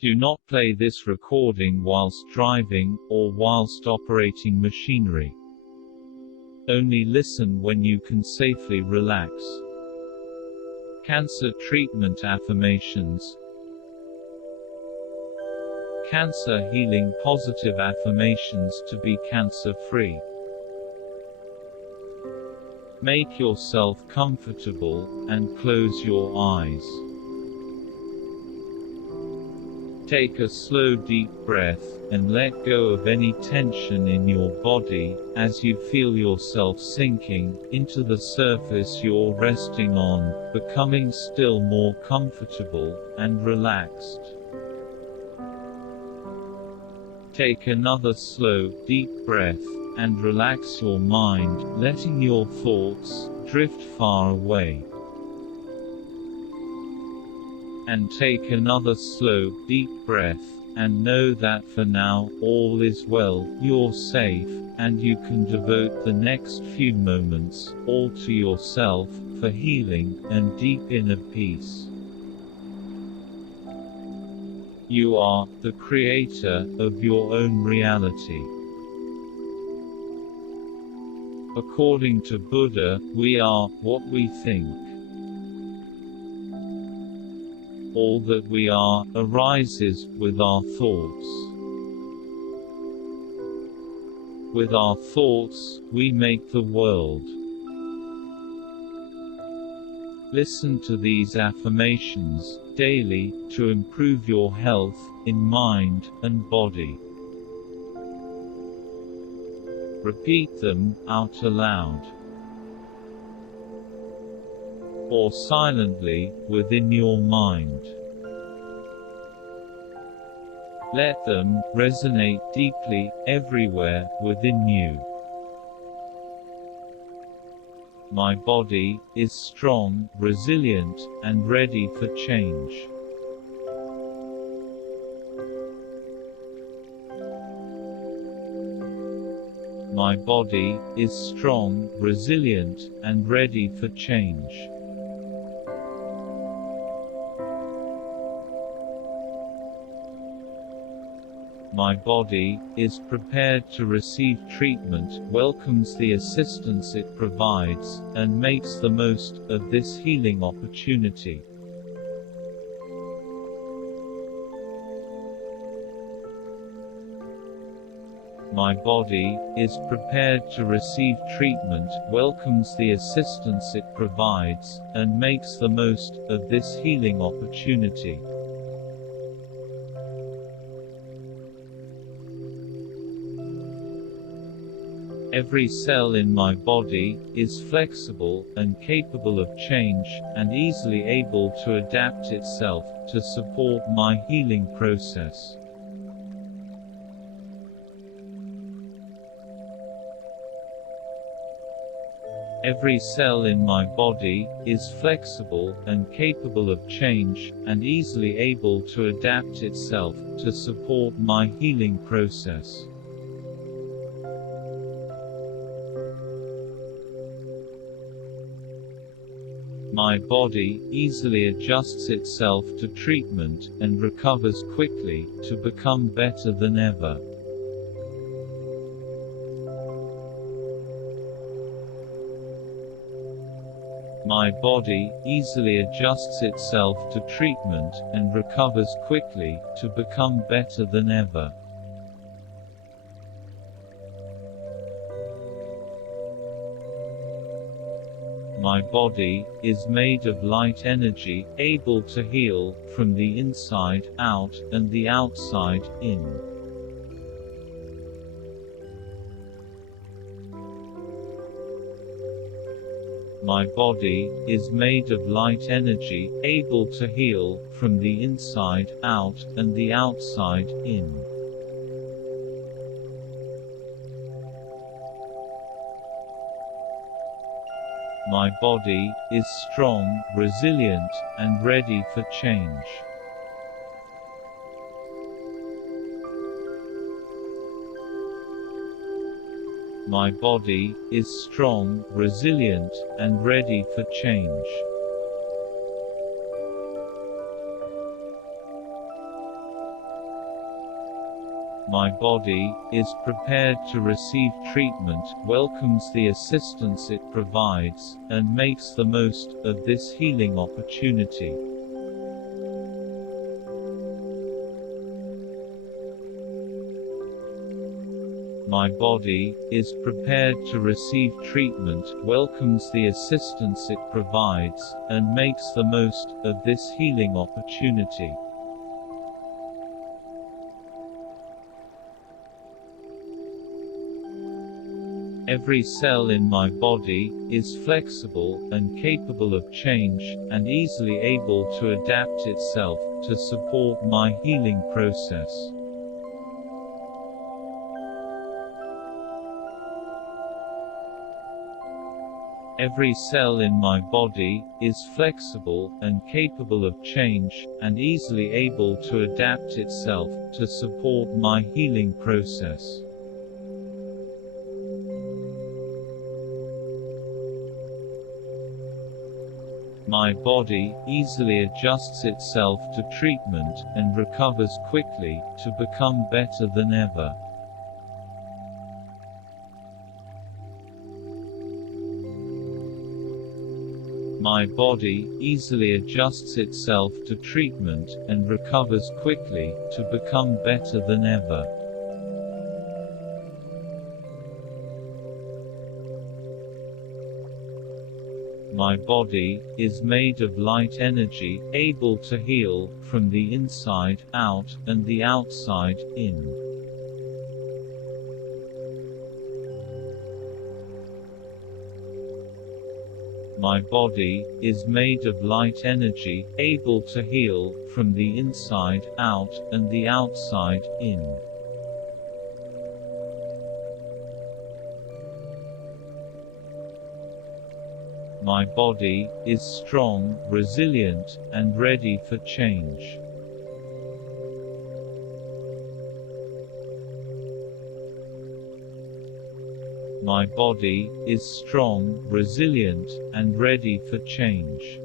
Do not play this recording whilst driving, or whilst operating machinery. Only listen when you can safely relax. Cancer treatment affirmations. Cancer healing positive affirmations to be cancer-free. Make yourself comfortable, and close your eyes. Take a slow deep breath, and let go of any tension in your body, as you feel yourself sinking into the surface you're resting on, becoming still more comfortable and relaxed. Take another slow, deep breath, and relax your mind, letting your thoughts drift far away. And take another slow, deep breath, and know that for now, all is well, you're safe, and you can devote the next few moments, all to yourself, for healing, and deep inner peace. You are the creator of your own reality. According to Buddha, we are what we think. All that we are arises with our thoughts. With our thoughts, we make the world. Listen to these affirmations daily to improve your health in mind and body. Repeat them out aloud or silently within your mind. Let them resonate deeply everywhere within you. My body is strong, resilient, and ready for change. My body is strong, resilient, and ready for change. My body is prepared to receive treatment, welcomes the assistance it provides, and makes the most of this healing opportunity. My body is prepared to receive treatment, welcomes the assistance it provides, and makes the most of this healing opportunity. Every cell in my body is flexible and capable of change, and easily able to adapt itself to support my healing process. Every cell in my body is flexible and capable of change, and easily able to adapt itself to support my healing process. My body easily adjusts itself to treatment, and recovers quickly, to become better than ever. My body easily adjusts itself to treatment, and recovers quickly, to become better than ever. My body is made of light energy, able to heal from the inside out and the outside in. My body is made of light energy, able to heal from the inside out and the outside in. My body is strong, resilient, and ready for change. My body is strong, resilient, and ready for change. My body is prepared to receive treatment, welcomes the assistance it provides, and makes the most of this healing opportunity. My body is prepared to receive treatment, welcomes the assistance it provides, and makes the most of this healing opportunity. Every cell in my body is flexible and capable of change, and easily able to adapt itself to support my healing process. Every cell in my body is flexible and capable of change, and easily able to adapt itself to support my healing process. My body easily adjusts itself to treatment and recovers quickly to become better than ever. My body easily adjusts itself to treatment and recovers quickly to become better than ever. My body is made of light energy, able to heal from the inside out and the outside in. My body is made of light energy, able to heal from the inside out and the outside in. My body is strong, resilient, and ready for change. My body is strong, resilient, and ready for change.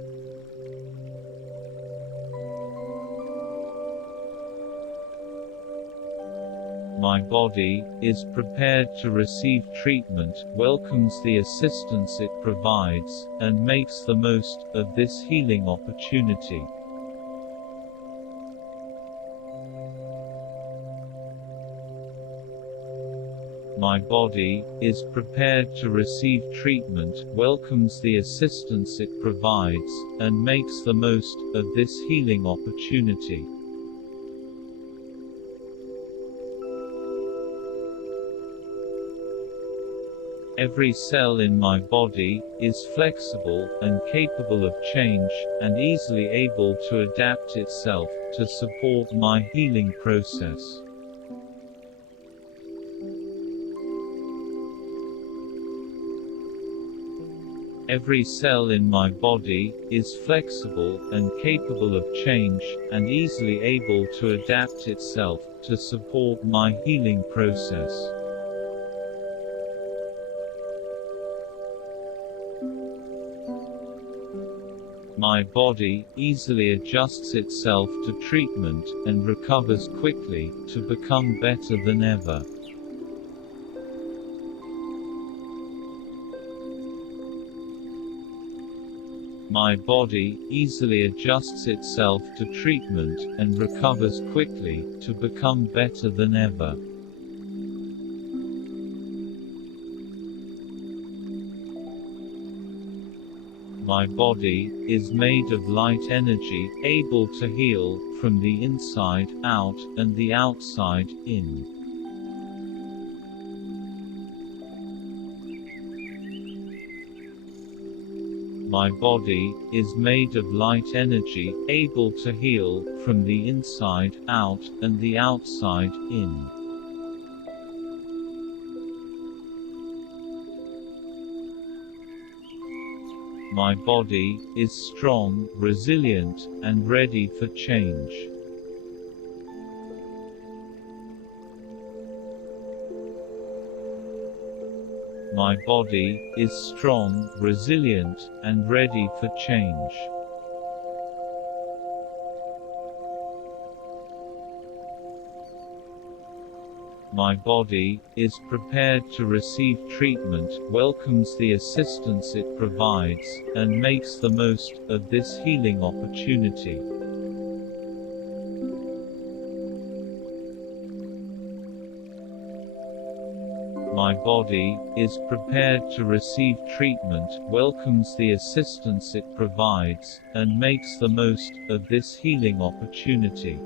My body is prepared to receive treatment, welcomes the assistance it provides, and makes the most of this healing opportunity. My body is prepared to receive treatment, welcomes the assistance it provides, and makes the most of this healing opportunity. Every cell in my body is flexible and capable of change, and easily able to adapt itself to support my healing process. Every cell in my body is flexible and capable of change, and easily able to adapt itself to support my healing process. My body easily adjusts itself to treatment and recovers quickly to become better than ever. My body easily adjusts itself to treatment and recovers quickly to become better than ever. My body is made of light energy, able to heal from the inside out and the outside in. My body is made of light energy, able to heal from the inside out and the outside in. My body is strong, resilient, and ready for change. My body is strong, resilient, and ready for change. My body is prepared to receive treatment, welcomes the assistance it provides, and makes the most of this healing opportunity. My body is prepared to receive treatment, welcomes the assistance it provides, and makes the most of this healing opportunity.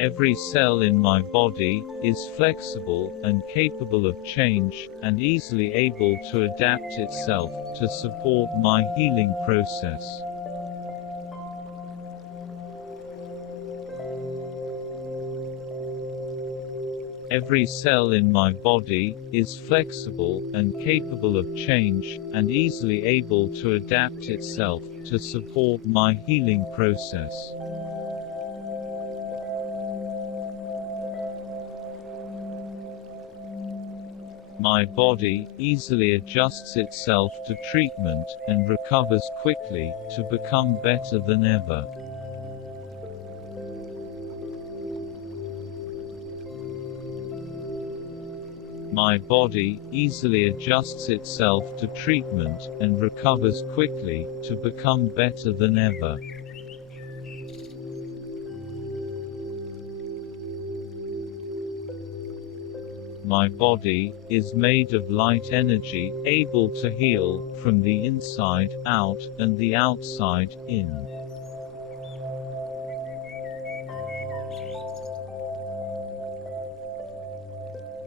Every cell in my body is flexible and capable of change, and easily able to adapt itself to support my healing process. Every cell in my body is flexible and capable of change, and easily able to adapt itself to support my healing process. My body easily adjusts itself to treatment, and recovers quickly, to become better than ever. My body easily adjusts itself to treatment, and recovers quickly, to become better than ever. My body is made of light energy, able to heal from the inside out and the outside in.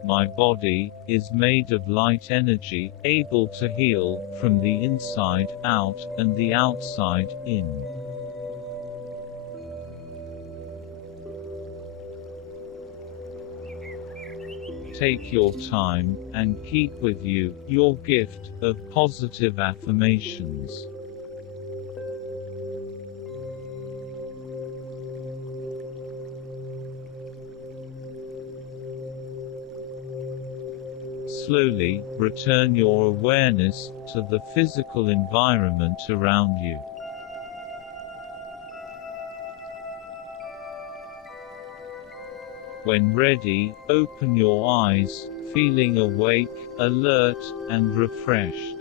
My body is made of light energy, able to heal from the inside out and the outside in. Take your time, and keep with you, your gift of positive affirmations. Slowly, return your awareness to the physical environment around you. When ready, open your eyes, feeling awake, alert, and refreshed.